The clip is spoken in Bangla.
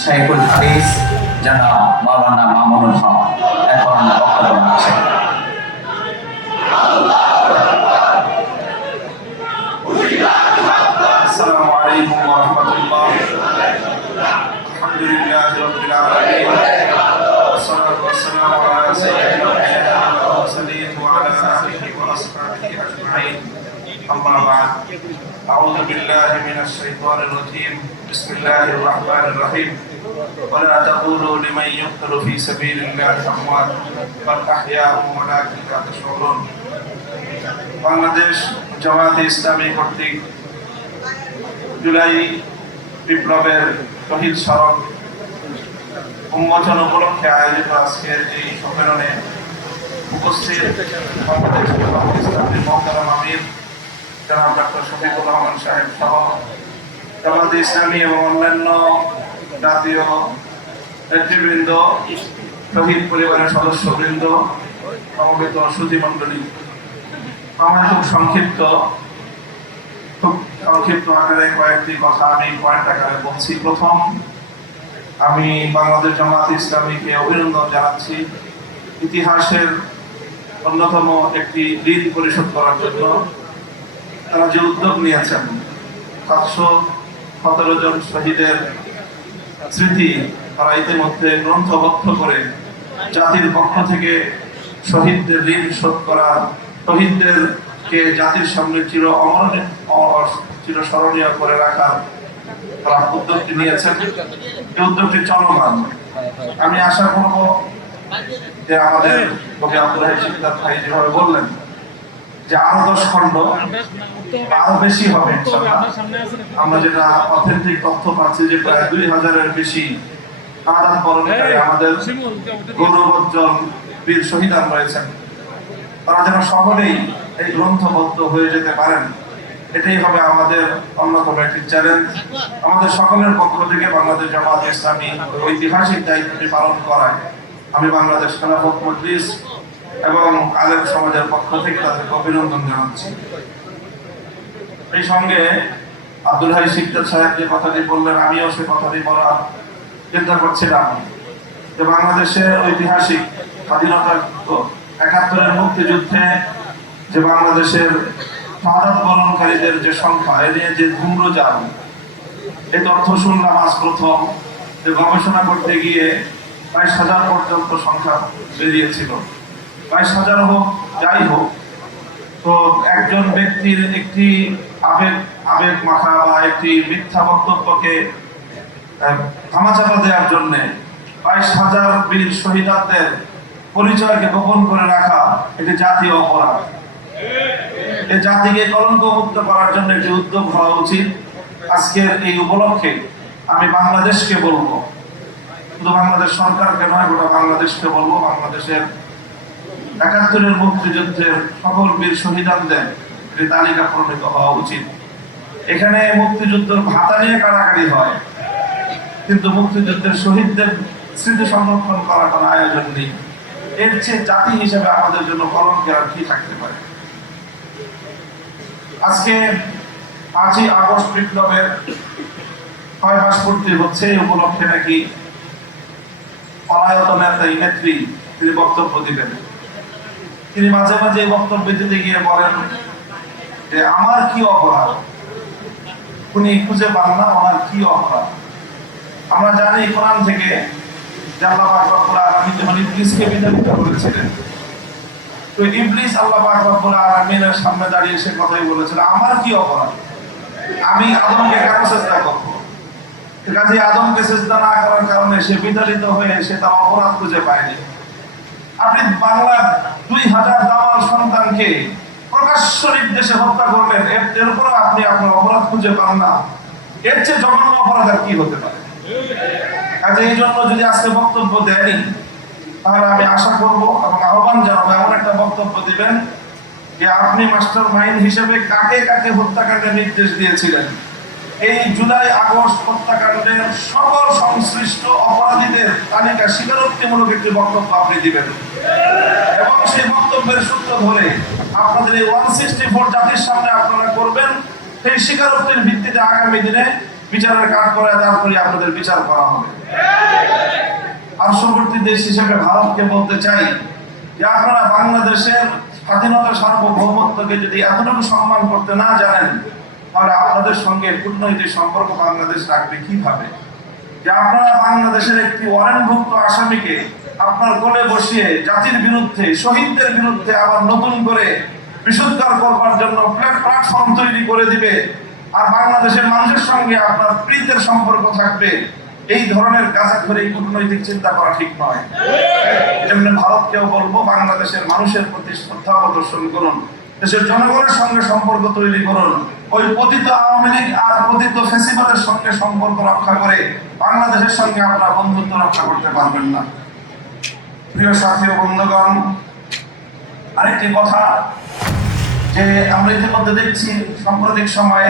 শাইখুল হাদিস যারা মাওলানা মামুনুল হক এখন বক্তব্য রাখছেন السلام عليكم ورحمة الله الحمد لله رب العالمين والصلاة والسلام على سيدنا الأنبياء والمرسلين وعلى آله وأصحابه أجمعين أما بعد أعوذ بالله من الشيطان الرجيم بسم الله الرحمن الرحيم ولا تقولوا لمن يقتل في سبيل الله أموات بل أحياء ولكن لا تشعرون বাংলাদেশ জামায়াতে ইসলামী কর্তৃক জুলাই বিপ্লবের শহীদ স্মরণ উন্মোচন উপলক্ষে আয়োজিত আজকের এই সম্মেলনে উপস্থিত বাংলাদেশ জামায়াতে ইসলামী মহতারাম আমির ইসলামী এবং অন্যান্য জাতীয় নেতৃবৃন্দ, শহীদ পরিবারের সমবেত আমার খুব সংক্ষিপ্ত খুব সংক্ষিপ্ত আকারে কয়েকটি কথা আমি পয়েন্ট আকারে বলছি। প্রথম, আমি বাংলাদেশ জামাত ইসলামীকে অভিনন্দন জানাচ্ছি। ইতিহাসের অন্যতম একটি ঋণ পরিশোধ করার জন্য। তারা যে উদ্যোগ নিয়েছেন সাতশো সতেরো জন শহীদের স্মৃতি তারা ইতিমধ্যে গ্রন্থবদ্ধ করে জাতির পক্ষ থেকে শহীদদের ঋণ শোধ করা, শহীদদেরকে জাতির সামনে চির অমর চির স্মরণীয় করে রাখার তারা উদ্যোগটি নিয়েছেন। এই উদ্যোগটি চলমান। আমি আশা করব যে আমাদের আব্দুল ভাই যেভাবে বললেন যে আরও দশ খণ্ড আরও বেশি হবে আমরা যেটা অথেন্টিক তথ্য পাচ্ছি যে প্রায় দুই হাজারের বেশি আদান বরণকারী আমাদের গৌরবোজ্জ্বল বীর শহীদান রয়েছেন। তারা যেন সকলেই এই গ্রন্থবদ্ধ হয়ে যেতে পারেন এটাই হবে আমাদের অন্যতম একটি চ্যালেঞ্জ আমাদের সকলের পক্ষ থেকে বাংলাদেশ জামাত ইসলামী ঐতিহাসিক দায়িত্বটি পালন করায় আমি বাংলাদেশ খেলাফত মজলিস এবং আলেম সমাজের পক্ষ থেকে তাদেরকে অভিনন্দন জানাচ্ছি। এই সঙ্গে আব্দুল হাই সিকদার সাহেব যে কথাটি বললেন, আমিও সে কথাটি বলার চিন্তা করছিলাম যে বাংলাদেশের ঐতিহাসিক স্বাধীনতা একাত্তরের মুক্তিযুদ্ধে যে বাংলাদেশের শাহাদাত বরণকারীদের যে সংখ্যা, এ নিয়ে যে ধূম্রজাল এই তথ্য শুনলাম আজ প্রথম যে গবেষণা করতে গিয়ে বাইশ হাজার পর্যন্ত সংখ্যা বেরিয়েছিল। বাইশ হাজার হোক যাই হোক তো একজন ব্যক্তির একটি আবেগ আবেগ মাখা বা একটি মিথ্যা বক্তব্যকে আহ, ধামাচাপা দেওয়ার জন্য বাইশ হাজার বীর শহীদদের পরিচয়কে গোপন করে রাখা এটি জাতীয় অপরাধ। এই জাতিকে কলঙ্ক মুক্ত করার জন্য একটি উদ্যোগ হওয়া উচিত। আজকের এই উপলক্ষে আমি বাংলাদেশকে বলব। শুধু বাংলাদেশ সরকারকে নয় গোটা বাংলাদেশকে বলব বাংলাদেশের একাত্তরের মুক্তিযুদ্ধের সকল বীর শহীদানদের তালিকা প্রণীত হওয়া উচিত। এখানে মুক্তিযুদ্ধের ভাতা নিয়ে কাড়াকাড়ি হয়, কিন্তু মুক্তিযুদ্ধের শহীদদের স্মৃতি সংরক্ষণ করার কোনো আয়োজন নেই। এর চেয়ে জাতি হিসেবে আমাদের জন্য কলঙ্কের আর কি থাকতে পারে? আজকে পাঁচই আগস্ট বিপ্লবের ছয় মাস পূর্তি হচ্ছে এই উপলক্ষে নাকি পলায়ত নেতা নেত্রী তিনি বক্তব্য দিবেন। তিনি মাঝে মাঝে বক্তব্য দিতে গিয়ে বলেন যে, আমার কি অপরাধ? উনি খুঁজে পান না, ওনার কি অপরাধ? আমরা জানি কোরআন থেকে সামনে দাঁড়িয়ে সে কথাই আমার কি অপরাধ? আমি আদমকে চেষ্টা আদমকে চেষ্টা না করার কারণে সে বিতাড়িত হয়ে সে তার অপরাধ খুঁজে পায়নি। আপনি বাংলার দুই হাজার দামাল সন্তানকে প্রকাশ্য নির্দেশে হত্যা করলেন, এর এর আপনি আপনার অপরাধ খুঁজে পান না। এর চেয়ে জঘন্য অপরাধ আর কি হতে পারে? কাজে এই জন্য যদি আজকে বক্তব্য দেয়নি, তাহলে আমি আশা করব এবং আহ্বান জানাব, এমন একটা বক্তব্য দিবেন যে আপনি মাস্টার মাইন্ড হিসেবে কাকে কাকে হত্যাকাণ্ডের নির্দেশ দিয়েছিলেন? এই জুলাই আগস্ট হত্যাকাণ্ডের সকল সংশ্লিষ্ট অপরাধীদের তালিকা স্বীকারোক্তিমূলক একটি বক্তব্য আপনি দিবেন। এবং সেই বক্তব্যের সূত্র ধরে আপনাদের এই ওয়ান সিক্সটি ফোর জাতির সামনে আপনারা করবেন, সেই স্বীকারোক্তির ভিত্তিতে আগামী দিনে বিচারের কাজ করে তারপরে আপনাদের বিচার করা হবে। পার্শ্ববর্তী দেশ হিসেবে ভারতকে বলতে চাই যে আপনারা বাংলাদেশের স্বাধীনতা সার্বভৌমত্বকে যদি এতটুকু সম্মান করতে না জানেন তাহলে আপনাদের সঙ্গে কূটনৈতিক সম্পর্ক বাংলাদেশ রাখবে কীভাবে? যে আপনারা বাংলাদেশের একটি ওয়ারেন্টভুক্ত আসামিকে আপনার কোলে বসিয়ে জাতির বিরুদ্ধে, শহীদদের বিরুদ্ধে আবার নতুন করে বিশুদ্ধার করবার জন্য প্ল্যাটফর্ম তৈরি করে দিবে, আর বাংলাদেশের মানুষের সঙ্গে আপনার প্রীতের সম্পর্ক থাকবে, এই ধরনের কাজা করে কূটনৈতিক চিন্তা করা ঠিক নয়। ভারতকেও বলব, বাংলাদেশের মানুষের প্রতি শ্রদ্ধা প্রদর্শন করুন, দেশের জনগণের সঙ্গে সম্পর্ক তৈরি করুন ওই পতিত আওয়ামী লীগ আর পতিত ফেসিবাদের সঙ্গে সম্পর্ক রক্ষা করে বাংলাদেশের সঙ্গে আপনারা বন্ধুত্ব রক্ষা করতে পারবেন না। প্রিয় সাথী ও বন্ধুগণ, আরেকটি কথা যে আমরা ইতিমধ্যে দেখছি সাম্প্রতিক সময়ে